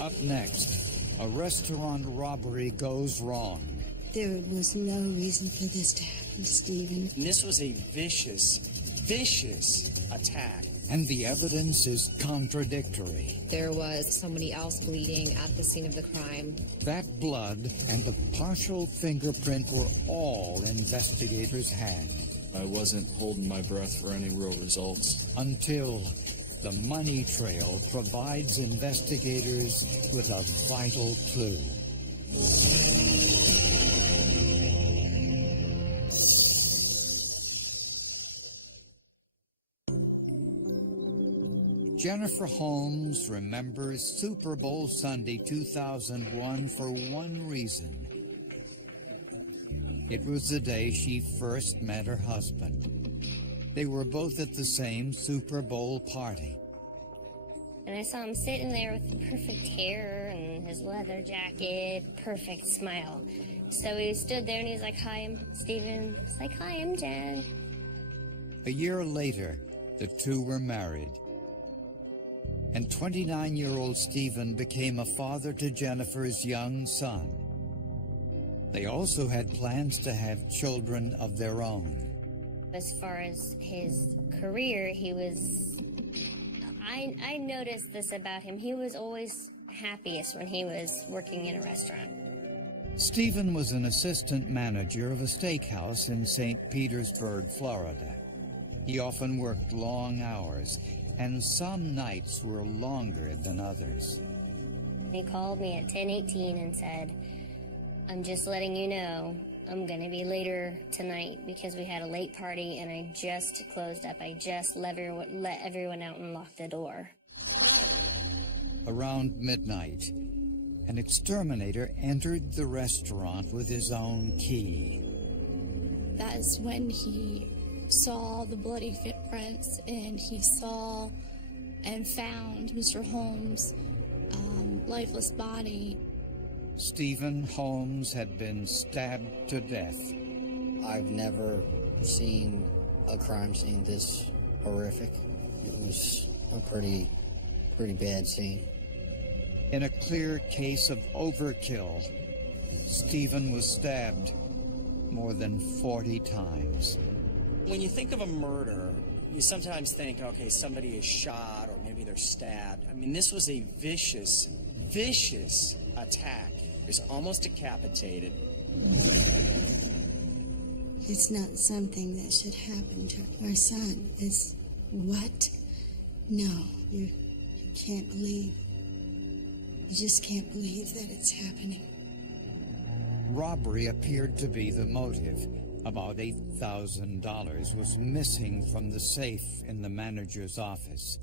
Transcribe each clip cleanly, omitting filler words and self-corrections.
Up next, a restaurant robbery goes wrong. There was no reason for this to happen, Stephen. This was a vicious attack. And the evidence is contradictory. There was somebody else bleeding at the scene of the crime. That blood and the partial fingerprint were all investigators had. I wasn't holding my breath for any real results. Until the money trail provides investigators with a vital clue. Jennifer Holmes remembers Super Bowl Sunday 2001 for one reason. It was the day she first met her husband. They were both at the same Super Bowl party. And I saw him sitting there with the perfect hair and his leather jacket, perfect smile. So he stood there and he's like, "Hi, I'm Stephen." I was like, "Hi, I'm Jen." A year later, the two were married. And 29-year-old Stephen became a father to Jennifer's young son. They also had plans to have children of their own. As far as his career, I noticed this about him. He was always happiest when he was working in a restaurant. Stephen was an assistant manager of a steakhouse in St. Petersburg, Florida. He often worked long hours, and some nights were longer than others. He called me at 10:18 and said, "I'm just letting you know I'm going to be later tonight because we had a late party and I just closed up. I just let everyone out and locked the door." Around midnight, an exterminator entered the restaurant with his own key. That's when he saw the bloody footprints and he saw and found Mr. Holmes' lifeless body. Stephen Holmes had been stabbed to death. I've never seen a crime scene this horrific. It was a pretty bad scene. In a clear case of overkill, Stephen was stabbed more than 40 times. When you think of a murder, you sometimes think, okay, somebody is shot or maybe they're stabbed. I mean, this was a vicious attack. He was almost decapitated. It's not something that should happen to our son. It's what? No, you can't believe. You just can't believe that it's happening. Robbery appeared to be the motive. About $8,000 was missing from the safe in the manager's office.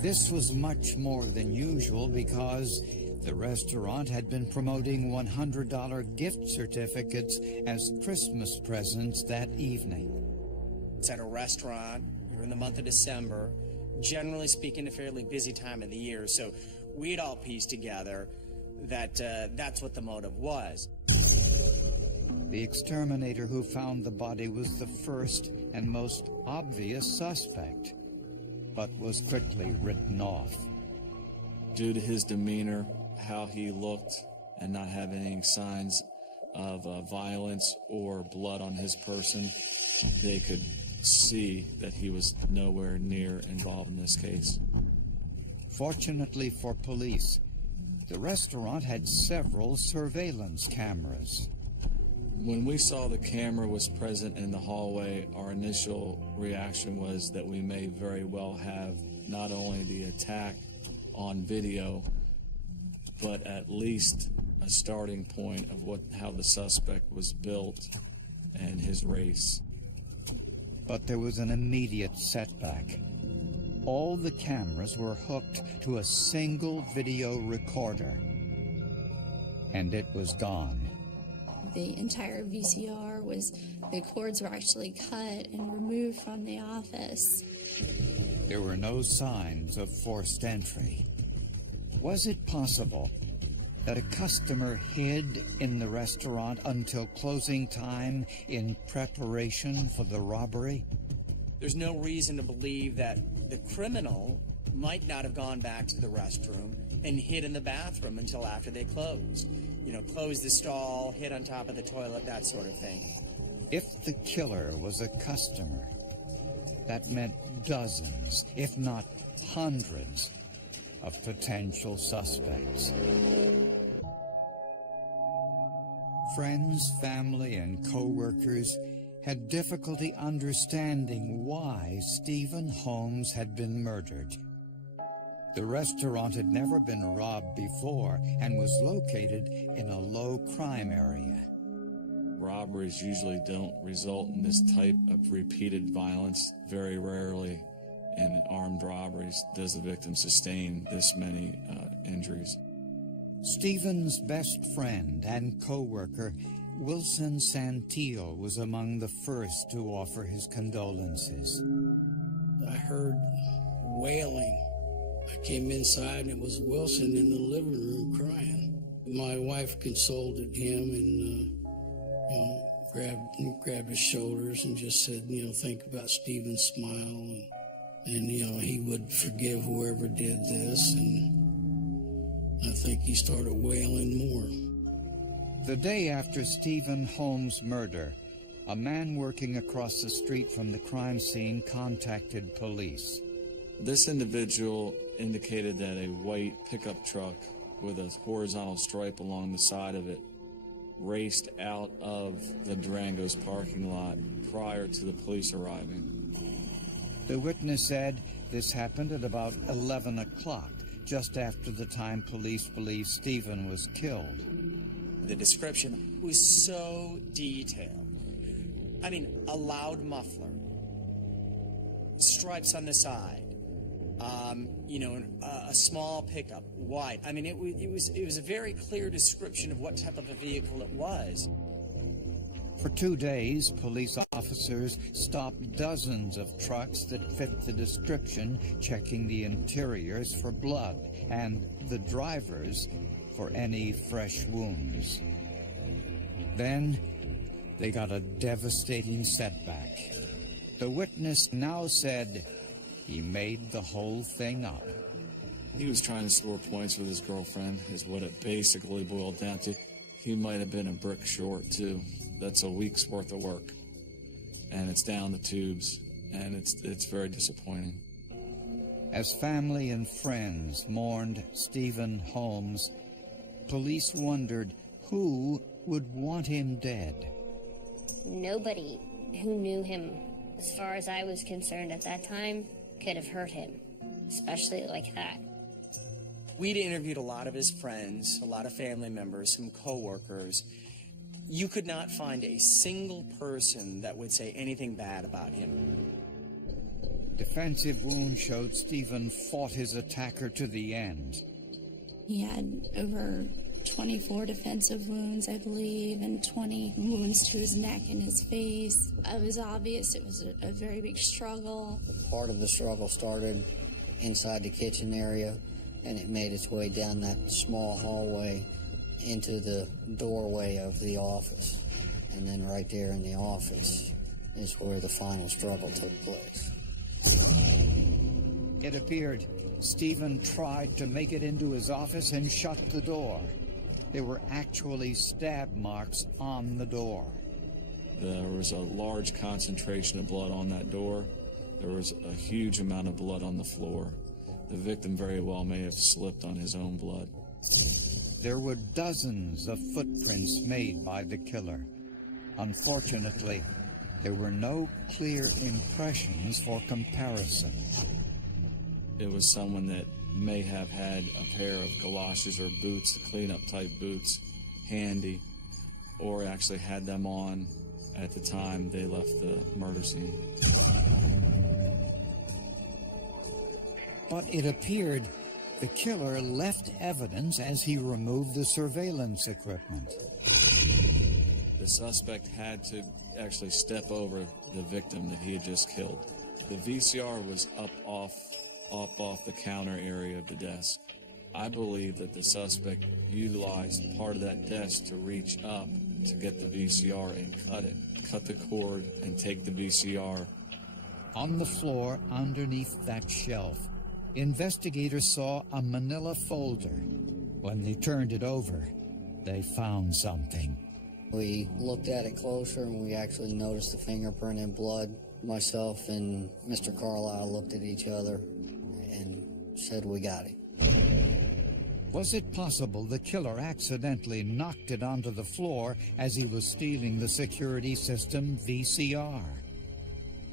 This was much more than usual because the restaurant had been promoting $100 gift certificates as Christmas presents that evening. It's at a restaurant. You're in the month of December. Generally speaking, a fairly busy time of the year. So we'd all pieced together that that's what the motive was. The exterminator who found the body was the first and most obvious suspect, but was quickly written off. Due to his demeanor, how he looked, and not having any signs of violence or blood on his person, they could see that he was nowhere near involved in this case. Fortunately for police, the restaurant had several surveillance cameras. When we saw the camera was present in the hallway, our initial reaction was that we may very well have not only the attack on video, but at least a starting point of how the suspect was built and his race. But there was an immediate setback. All the cameras were hooked to a single video recorder, and it was gone. The entire VCR the cords were actually cut and removed from the office. There were no signs of forced entry. Was it possible that a customer hid in the restaurant until closing time in preparation for the robbery? There's no reason to believe that the criminal might not have gone back to the restroom and hid in the bathroom until after they closed. You know, close the stall, hid on top of the toilet, that sort of thing. If the killer was a customer, that meant dozens, if not hundreds, of potential suspects. Friends, family, and co-workers had difficulty understanding why Stephen Holmes had been murdered. The restaurant had never been robbed before and was located in a low crime area. Robberies usually don't result in this type of repeated violence. Very rarely in armed robberies does the victim sustain this many injuries. Stephen's best friend and co-worker, Wilson Santillo, was among the first to offer his condolences. I heard wailing. I came inside and it was Wilson in the living room crying. My wife consoled him and grabbed his shoulders and just said, think about Stephen's smile and he would forgive whoever did this. And I think he started wailing more. The day after Stephen Holmes' murder, a man working across the street from the crime scene contacted police. This individual indicated that a white pickup truck with a horizontal stripe along the side of it raced out of the Durango's parking lot prior to the police arriving. The witness said this happened at about 11 o'clock, just after the time police believe Stephen was killed. The description was so detailed. I mean, a loud muffler, stripes on the side, a small pickup, white. I mean, it was a very clear description of what type of a vehicle it was. For 2 days, police officers stopped dozens of trucks that fit the description, checking the interiors for blood and the drivers for any fresh wounds. Then, they got a devastating setback. The witness now said he made the whole thing up. He was trying to score points with his girlfriend, is what it basically boiled down to. He might have been a brick short, too. That's a week's worth of work. And it's down the tubes, and it's very disappointing. As family and friends mourned Stephen Holmes, police wondered who would want him dead. Nobody who knew him, as far as I was concerned at that time, could have hurt him, especially like that. We'd interviewed a lot of his friends, a lot of family members, some co-workers. You could not find a single person that would say anything bad about him. Defensive wounds showed Stephen fought his attacker to the end. He had over 24 defensive wounds, I believe, and 20 wounds to his neck and his face. It was obvious it was a very big struggle. Part of the struggle started inside the kitchen area, and it made its way down that small hallway into the doorway of the office. And then right there in the office is where the final struggle took place. It appeared Stephen tried to make it into his office and shut the door. There were actually stab marks on the door. There was a large concentration of blood on that door. There was a huge amount of blood on the floor. The victim very well may have slipped on his own blood. There were dozens of footprints made by the killer. Unfortunately, there were no clear impressions for comparison. It was someone that may have had a pair of galoshes or boots, clean-up type boots, handy, or actually had them on at the time they left the murder scene. But it appeared the killer left evidence as he removed the surveillance equipment. The suspect had to actually step over the victim that he had just killed. The VCR was up off the counter area of the desk. I believe that the suspect utilized part of that desk to reach up to get the VCR and cut the cord and take the VCR. On the floor underneath that shelf investigators saw a manila folder. When they turned it over, they found something. We looked at it closer and we actually noticed the fingerprint and blood. Myself and Mr. Carlisle looked at each other and said, "We got it." Was it possible the killer accidentally knocked it onto the floor as he was stealing the security system VCR?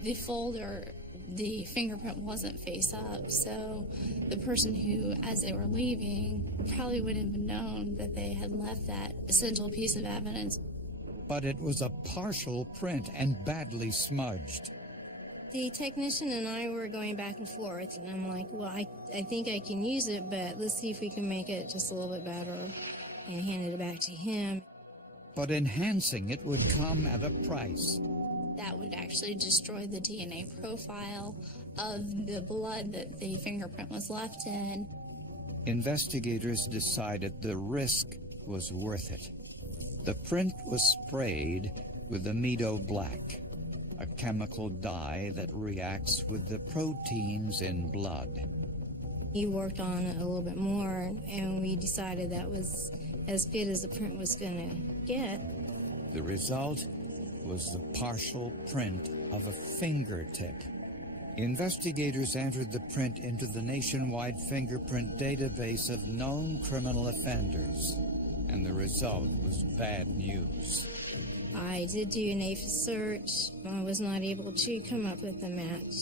The folder, the fingerprint wasn't face up, so the person who, as they were leaving, probably wouldn't have known that they had left that essential piece of evidence. But it was a partial print and badly smudged. The technician and I were going back and forth, and I'm like, well, I think I can use it, but let's see if we can make it just a little bit better, and handed it back to him. But enhancing it would come at a price. That would actually destroy the DNA profile of the blood that the fingerprint was left in. Investigators decided the risk was worth it. The print was sprayed with amido black, a chemical dye that reacts with the proteins in blood. He worked on it a little bit more, and we decided that was as good as the print was going to get. The result was the partial print of a fingertip. Investigators entered the print into the nationwide fingerprint database of known criminal offenders, and the result was bad news. I did do an APHIS search. I was not able to come up with a match.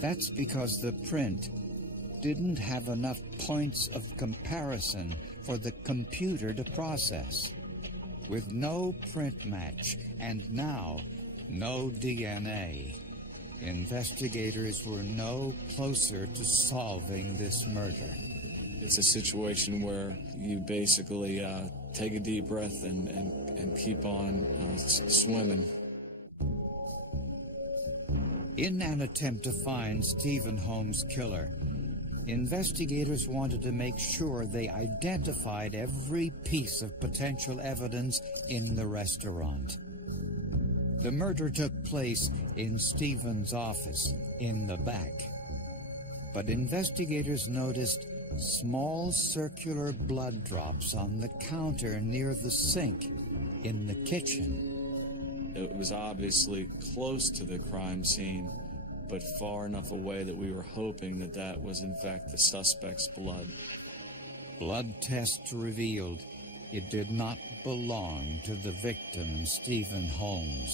That's because the print didn't have enough points of comparison for the computer to process. With no print match and now no DNA, investigators were no closer to solving this murder. It's a situation where you basically take a deep breath and keep on swimming. In an attempt to find Stephen Holmes' killer, investigators wanted to make sure they identified every piece of potential evidence in the restaurant. The murder took place in Stephen's office in the back, but investigators noticed small circular blood drops on the counter near the sink in the kitchen. It was obviously close to the crime scene, but far enough away that we were hoping that that was in fact the suspect's blood. Blood tests revealed it did not belong to the victim, Stephen Holmes.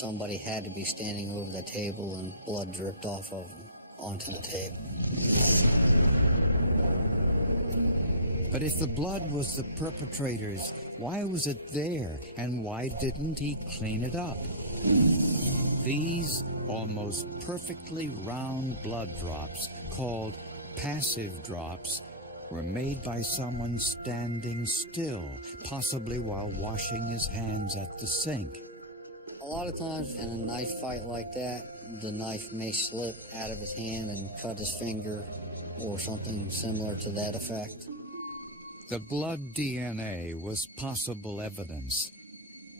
Somebody had to be standing over the table and blood dripped off of him onto the table. But if the blood was the perpetrator's, why was it there, and why didn't he clean it up? These almost perfectly round blood drops, called passive drops, were made by someone standing still, possibly while washing his hands at the sink. A lot of times in a knife fight like that, the knife may slip out of his hand and cut his finger or something similar to that effect. The blood DNA was possible evidence,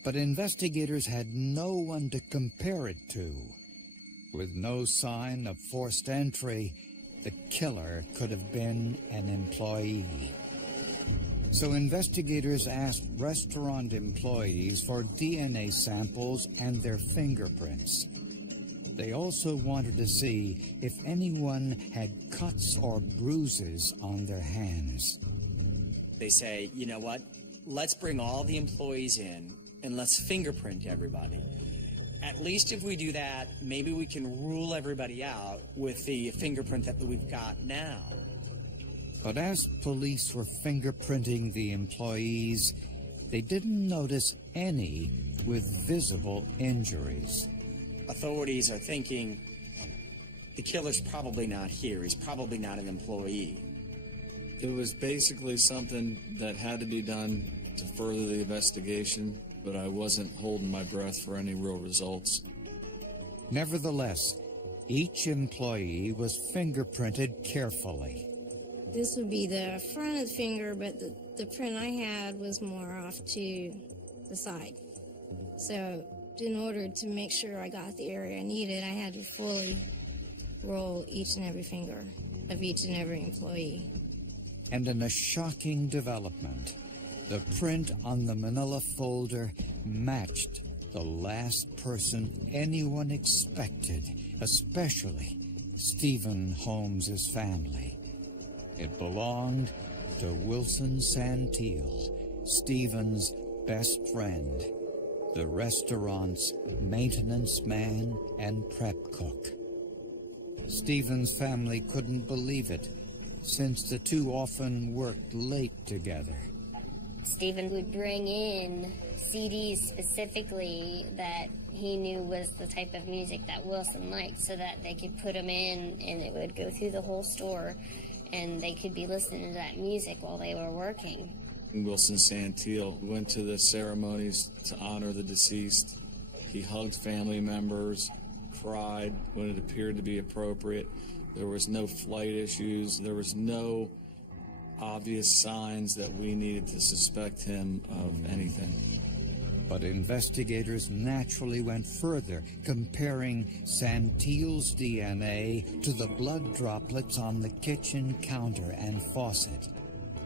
but investigators had no one to compare it to. With no sign of forced entry, the killer could have been an employee. So investigators asked restaurant employees for DNA samples and their fingerprints. They also wanted to see if anyone had cuts or bruises on their hands. They say, you know what, let's bring all the employees in and let's fingerprint everybody. At least if we do that, maybe we can rule everybody out with the fingerprint that we've got now. But as police were fingerprinting the employees, they didn't notice any with visible injuries. Authorities are thinking the killer's probably not here. He's probably not an employee. It was basically something that had to be done to further the investigation, but I wasn't holding my breath for any real results. Nevertheless, each employee was fingerprinted carefully. This would be the front of the finger, but the print I had was more off to the side. So in order to make sure I got the area I needed, I had to fully roll each and every finger of each and every employee. And in a shocking development, the print on the manila folder matched the last person anyone expected, especially Stephen Holmes's family. It belonged to Wilson Santil, Stephen's best friend, the restaurant's maintenance man and prep cook. Stephen's family couldn't believe it, since the two often worked late together. Stephen would bring in CDs specifically that he knew was the type of music that Wilson liked, so that they could put them in and it would go through the whole store and they could be listening to that music while they were working. Wilson Santil went to the ceremonies to honor the deceased. He hugged family members, cried when it appeared to be appropriate. There was no flight issues. There was no obvious signs that we needed to suspect him of anything. But investigators naturally went further, comparing Santil's DNA to the blood droplets on the kitchen counter and faucet.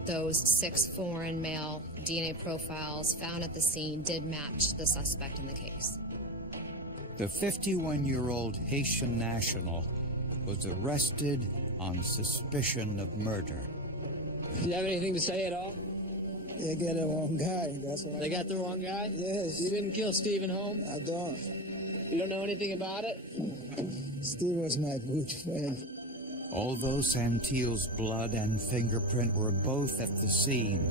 Those 6 foreign male DNA profiles found at the scene did match the suspect in the case. The 51-year-old Haitian national was arrested on suspicion of murder. Do you have anything to say at all? They got the wrong guy, that's all. They got the wrong guy? Yes. You didn't kill Stephen Holmes? I don't. You don't know anything about it? Steve was my good friend. Although Santil's blood and fingerprint were both at the scene,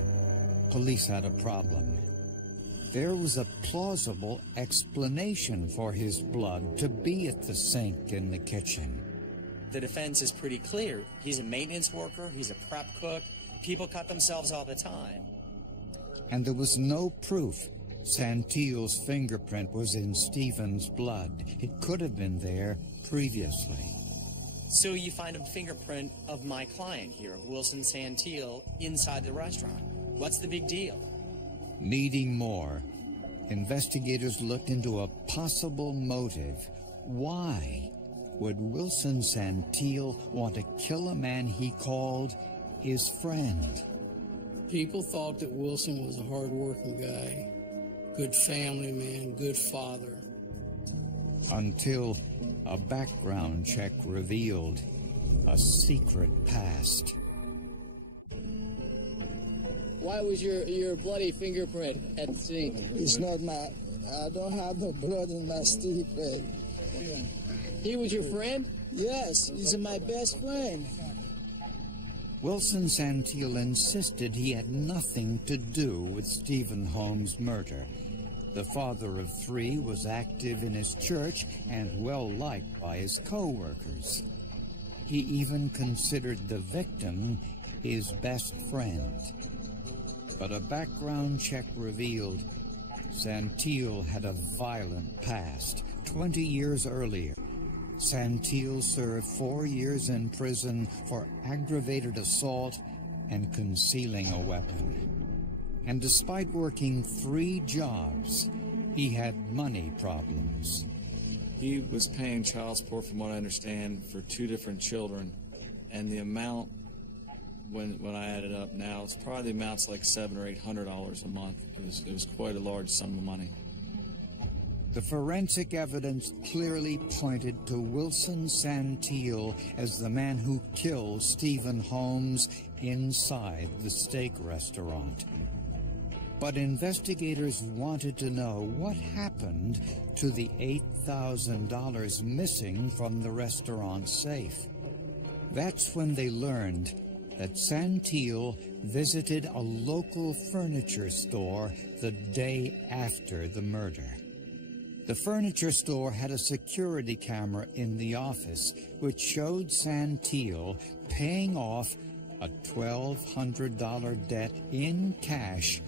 police had a problem. There was a plausible explanation for his blood to be at the sink in the kitchen. The defense is pretty clear. He's a maintenance worker, he's a prep cook. People cut themselves all the time. And there was no proof Santil's fingerprint was in Stephen's blood. It could have been there previously. So you find a fingerprint of my client here, of Wilson Santil, inside the restaurant. What's the big deal? Needing more, investigators looked into a possible motive. Why would Wilson Santil want to kill a man he called his friend? People thought that Wilson was a hard-working guy, good family man, good father. Until a background check revealed a secret past. Why was your bloody fingerprint at the scene? It's not my... I don't have no blood in my Steve, Fred. He was your friend? Yes, he's my best friend. Wilson Santil insisted he had nothing to do with Stephen Holmes' murder. The father of 3 was active in his church and well-liked by his co-workers. He even considered the victim his best friend. But a background check revealed Santil had a violent past. 20 years earlier, Santil served 4 years in prison for aggravated assault and concealing a weapon. And despite working 3 jobs, he had money problems. He was paying child support, from what I understand, for 2 different children, and the amount, when I add it up now, it's probably the amount's like $700 or $800 a month. It was quite a large sum of money. The forensic evidence clearly pointed to Wilson Santil as the man who killed Stephen Holmes inside the steak restaurant. But investigators wanted to know what happened to the $8,000 missing from the restaurant safe. That's when they learned that Santil visited a local furniture store the day after the murder. The furniture store had a security camera in the office which showed Santil paying off a $1,200 debt in cash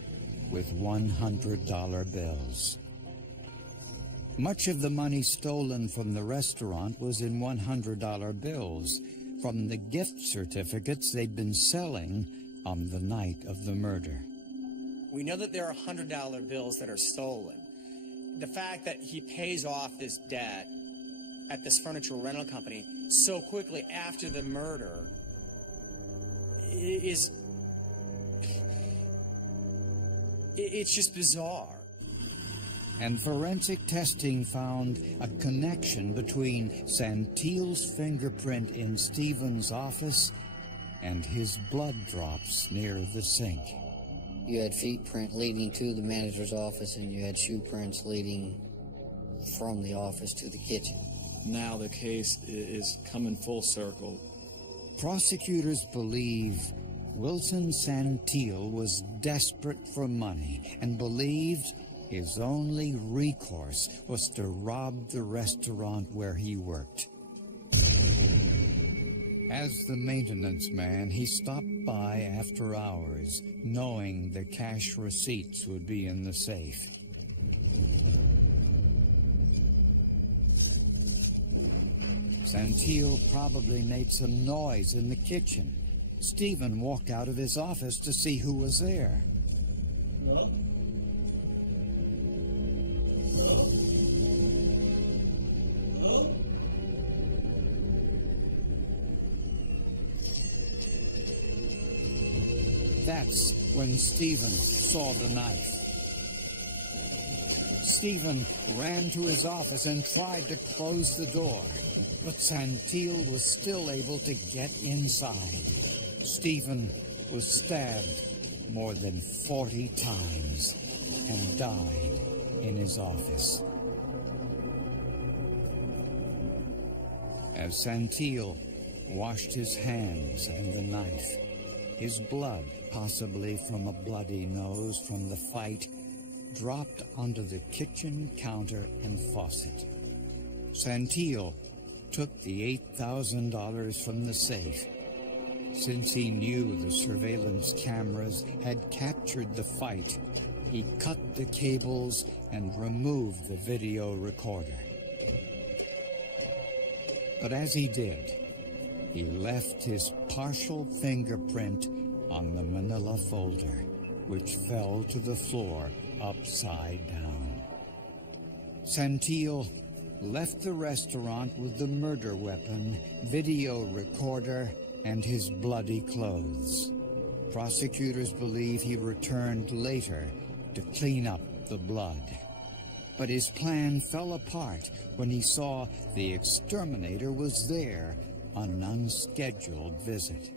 with $100 bills. Much of the money stolen from the restaurant was in $100 bills from the gift certificates they'd been selling on the night of the murder. We know that there are $100 bills that are stolen. The fact that he pays off this debt at this furniture rental company so quickly after the murder is... It's just bizarre. And forensic testing found a connection between Santil's fingerprint in Stephen's office and his blood drops near the sink. You had feet print leading to the manager's office, and you had shoe prints leading from the office to the kitchen. Now the case is coming full circle. Prosecutors believe Wilson Santil was desperate for money and believed his only recourse was to rob the restaurant where he worked. As the maintenance man, he stopped by after hours, knowing the cash receipts would be in the safe. Santil probably made some noise in the kitchen. Stephen walked out of his office to see who was there. That's when Stephen saw the knife. Stephen ran to his office and tried to close the door, but Santil was still able to get inside. Stephen was stabbed more than 40 times and died in his office. As Santil washed his hands and the knife, his blood, possibly from a bloody nose from the fight, dropped onto the kitchen counter and faucet. Santil took the $8,000 from the safe. Since he knew the surveillance cameras had captured the fight, he cut the cables and removed the video recorder. But as he did, he left his partial fingerprint on the manila folder, which fell to the floor upside down. Santil left the restaurant with the murder weapon, video recorder, and his bloody clothes. Prosecutors believe he returned later to clean up the blood. But his plan fell apart when he saw the exterminator was there on an unscheduled visit.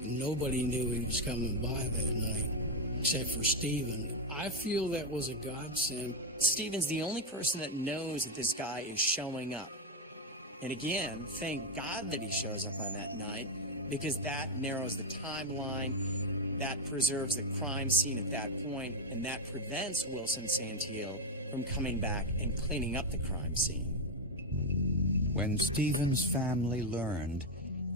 Nobody knew he was coming by that night, except for Stephen. I feel that was a godsend. Stephen's the only person that knows that this guy is showing up. And again, thank God that he shows up on that night, because that narrows the timeline, that preserves the crime scene at that point, and that prevents Wilson Santil from coming back and cleaning up the crime scene. When Stephen's family learned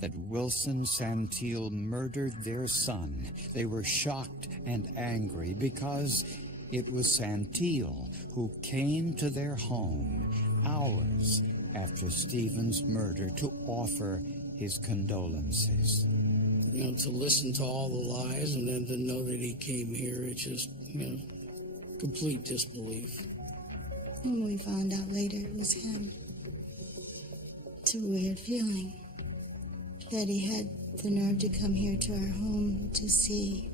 that Wilson Santil murdered their son, they were shocked and angry because it was Santil who came to their home hours after Stephen's murder to offer his condolences. You know, to listen to all the lies and then to know that he came here, it's just, complete disbelief. When we found out later it was him, it's a weird feeling that he had the nerve to come here to our home to see.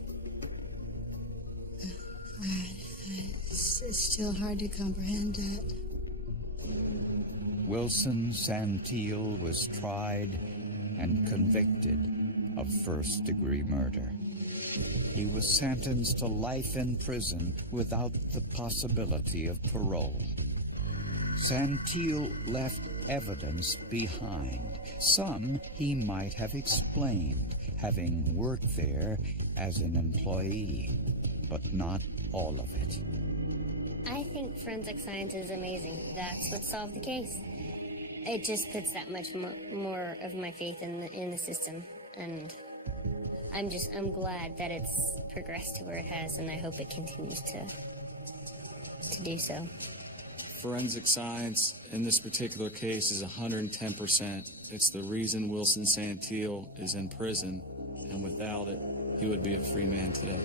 It's still hard to comprehend that. Wilson Santil was tried and convicted of first-degree murder. He was sentenced to life in prison without the possibility of parole. Santil left evidence behind. Some he might have explained, having worked there as an employee, but not all of it. I think forensic science is amazing. That's what solved the case. It just puts that much more of my faith in the system, and I'm glad that it's progressed to where it has, and I hope it continues to do so. Forensic science in this particular case is 110%. It's the reason Wilson Santil is in prison, and without it, he would be a free man today.